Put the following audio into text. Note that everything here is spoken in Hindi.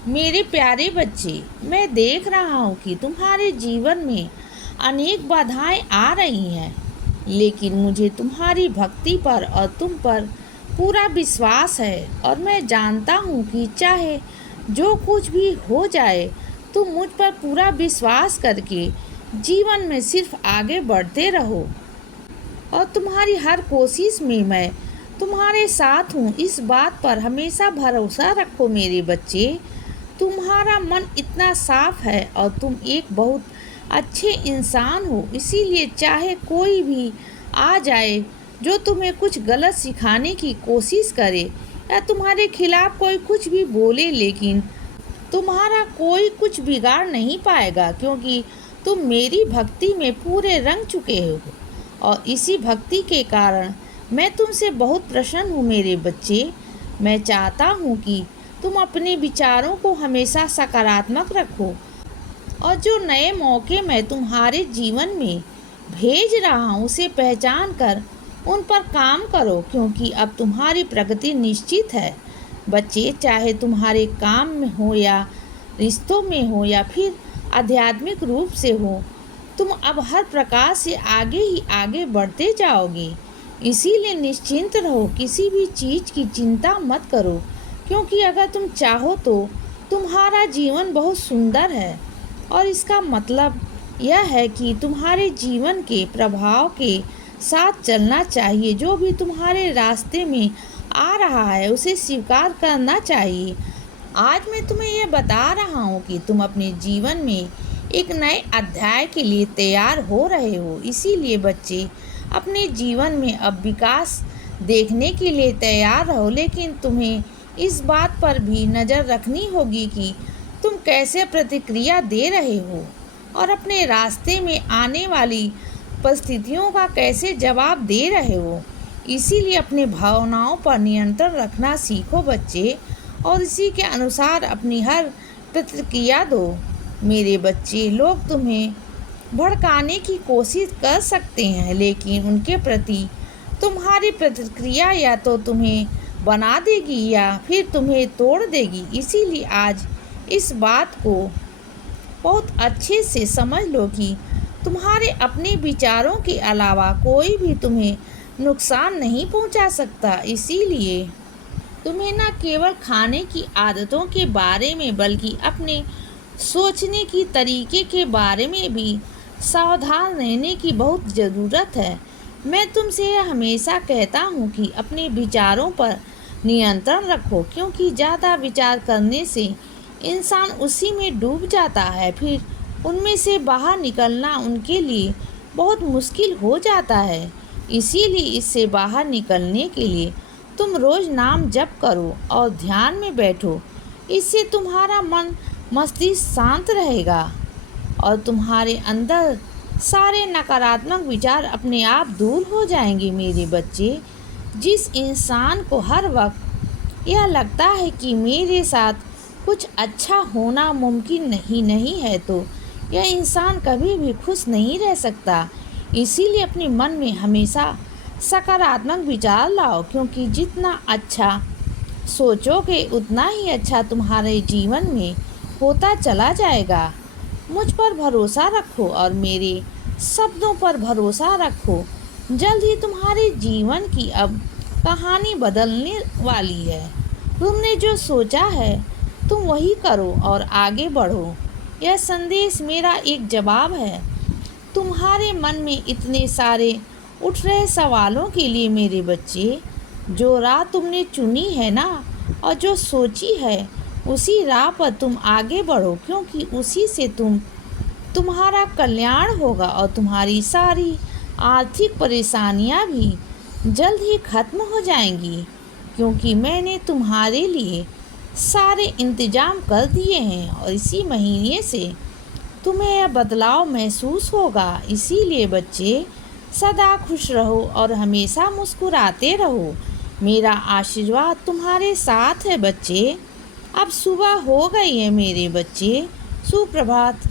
मेरे प्यारे बच्चे, मैं देख रहा हूँ कि तुम्हारे जीवन में अनेक बाधाएं आ रही हैं, लेकिन मुझे तुम्हारी भक्ति पर और तुम पर पूरा विश्वास है। और मैं जानता हूँ कि चाहे जो कुछ भी हो जाए, तुम मुझ पर पूरा विश्वास करके जीवन में सिर्फ आगे बढ़ते रहो। और तुम्हारी हर कोशिश में मैं तुम्हारे साथ हूँ, इस बात पर हमेशा भरोसा रखो मेरे बच्चे। तुम्हारा मन इतना साफ है और तुम एक बहुत अच्छे इंसान हो, इसीलिए चाहे कोई भी आ जाए जो तुम्हें कुछ गलत सिखाने की कोशिश करे या तुम्हारे खिलाफ कोई कुछ भी बोले, लेकिन तुम्हारा कोई कुछ बिगाड़ नहीं पाएगा, क्योंकि तुम मेरी भक्ति में पूरे रंग चुके हो। और इसी भक्ति के कारण मैं तुमसे बहुत प्रसन्न हूँ मेरे बच्चे। मैं चाहता हूँ कि तुम अपने विचारों को हमेशा सकारात्मक रखो और जो नए मौके मैं तुम्हारे जीवन में भेज रहा हूँ उसे पहचान कर उन पर काम करो, क्योंकि अब तुम्हारी प्रगति निश्चित है बच्चे। चाहे तुम्हारे काम में हो या रिश्तों में हो या फिर आध्यात्मिक रूप से हो, तुम अब हर प्रकार से आगे ही आगे बढ़ते जाओगे। इसीलिए निश्चिंत रहो, किसी भी चीज़ की चिंता मत करो, क्योंकि अगर तुम चाहो तो तुम्हारा जीवन बहुत सुंदर है। और इसका मतलब यह है कि तुम्हारे जीवन के प्रभाव के साथ चलना चाहिए। जो भी तुम्हारे रास्ते में आ रहा है उसे स्वीकार करना चाहिए। आज मैं तुम्हें यह बता रहा हूँ कि तुम अपने जीवन में एक नए अध्याय के लिए तैयार हो रहे हो। इसीलिए बच्चे, अपने जीवन में अब विकास देखने के लिए तैयार रहो, लेकिन तुम्हें इस बात पर भी नज़र रखनी होगी कि तुम कैसे प्रतिक्रिया दे रहे हो और अपने रास्ते में आने वाली परिस्थितियों का कैसे जवाब दे रहे हो। इसीलिए अपने भावनाओं पर नियंत्रण रखना सीखो बच्चे, और इसी के अनुसार अपनी हर प्रतिक्रिया दो मेरे बच्चे। लोग तुम्हें भड़काने की कोशिश कर सकते हैं, लेकिन उनके प्रति तुम्हारी प्रतिक्रिया या तो तुम्हें बना देगी या फिर तुम्हें तोड़ देगी। इसीलिए आज इस बात को बहुत अच्छे से समझ लो कि तुम्हारे अपने विचारों के अलावा कोई भी तुम्हें नुकसान नहीं पहुंचा सकता। इसीलिए तुम्हें न केवल खाने की आदतों के बारे में बल्कि अपने सोचने की तरीके के बारे में भी सावधान रहने की बहुत ज़रूरत है। मैं तुमसे हमेशा कहता हूँ कि अपने विचारों पर नियंत्रण रखो, क्योंकि ज़्यादा विचार करने से इंसान उसी में डूब जाता है। फिर उनमें से बाहर निकलना उनके लिए बहुत मुश्किल हो जाता है। इसीलिए इससे बाहर निकलने के लिए तुम रोज़ नाम जप करो और ध्यान में बैठो। इससे तुम्हारा मन मस्तिष्क शांत रहेगा और तुम्हारे अंदर सारे नकारात्मक विचार अपने आप दूर हो जाएंगे मेरे बच्चे। जिस इंसान को हर वक्त यह लगता है कि मेरे साथ कुछ अच्छा होना मुमकिन नहीं है, तो यह इंसान कभी भी खुश नहीं रह सकता। इसीलिए अपने मन में हमेशा सकारात्मक विचार लाओ, क्योंकि जितना अच्छा सोचोगे उतना ही अच्छा तुम्हारे जीवन में होता चला जाएगा। मुझ पर भरोसा रखो और मेरे शब्दों पर भरोसा रखो। जल्द ही तुम्हारे जीवन की अब कहानी बदलने वाली है। तुमने जो सोचा है तुम वही करो और आगे बढ़ो। यह संदेश मेरा एक जवाब है तुम्हारे मन में इतने सारे उठ रहे सवालों के लिए मेरे बच्चे। जो राह तुमने चुनी है ना, और जो सोची है, उसी राह पर तुम आगे बढ़ो, क्योंकि उसी से तुम्हारा कल्याण होगा और तुम्हारी सारी आर्थिक परेशानियां भी जल्द ही खत्म हो जाएंगी, क्योंकि मैंने तुम्हारे लिए सारे इंतजाम कर दिए हैं और इसी महीने से तुम्हें यह बदलाव महसूस होगा। इसीलिए बच्चे, सदा खुश रहो और हमेशा मुस्कुराते रहो। मेरा आशीर्वाद तुम्हारे साथ है बच्चे। अब सुबह हो गई है मेरे बच्चे। सुप्रभात।